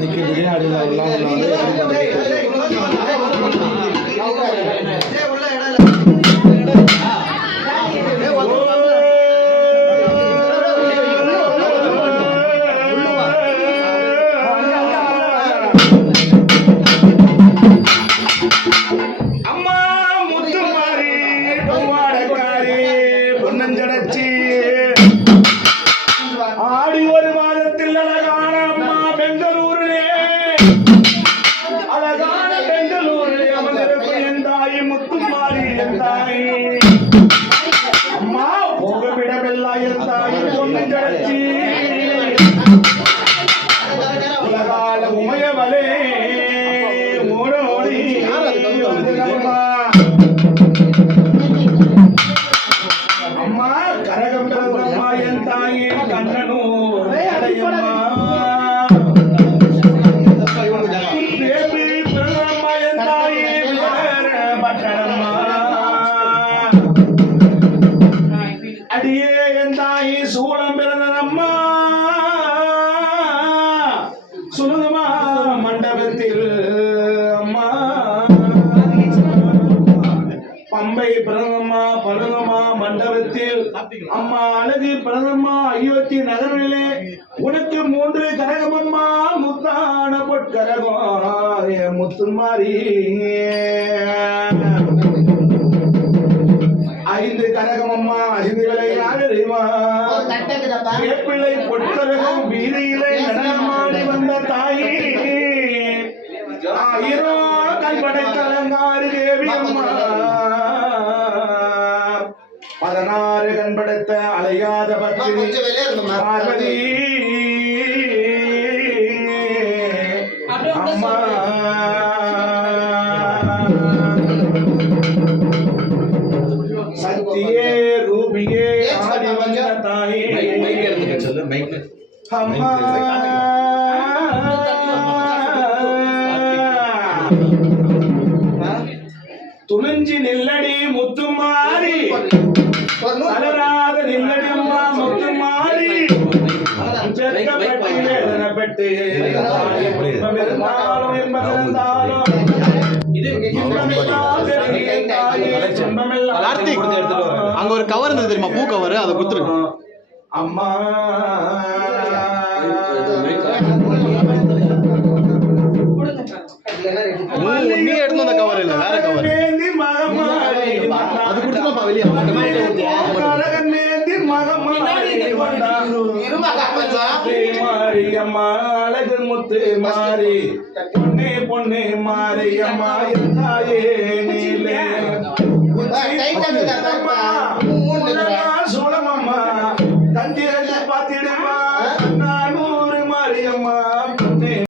நிற்கிறதுக்கு அடியில் எல்லாம் உள்ள வந்து அம்மா முத்துமாரி பூவாடக்காரி பொன்னஞ்சடச்சி அழகான பெங்களூரிலே அமர்ந்திருக்கும் என் தாய் முத்துமாரி என் தாய். அம்மா போக விடவில்லை என் தாய் பொன்னஞ்சடச்சி உலகால உமையவளே மூடோடி. வந்ததம்மா. அம்மா அடியே என் தாயி சூளம் பிறந்ததம்மா. சுழுதுமா மண்டபத்தில் அம்மா. பம்பை பிறந்தம்மா பருகம்மா மண்டபத்தில் அம்மா. அழகு பிறந்தம்மா அயோத்தி நகரிலே உனக்கு மூன்று கரகமம்மா. முத்தான பொற்கரகம் முத்துமாரி ஆயிரம் கல்பனை கலங்காறு தேவி அம்மா. பதினாறு கண்படுத்த அலையாத பத்தினி பார்வதி. அம்மா. சக்தியே ரூபியே ஆதி வந்த தாயே. அம்மா. துணிஞ்சி நில்லடி முத்துமாரி அலராத நில்லடி அம்மா முத்துமாரி வேதனைப்பட்டு இருந்தாலும் கார்த்திக் அங்க ஒரு கவர் இருந்தது தெரியுமா பூ கவர் அதை குத்துரு அம்மா வெளியே மாரியம்மா அழகு முத்து மாறி. பொன்னே பொன்னே மாரியம்மா தாயே நீலே.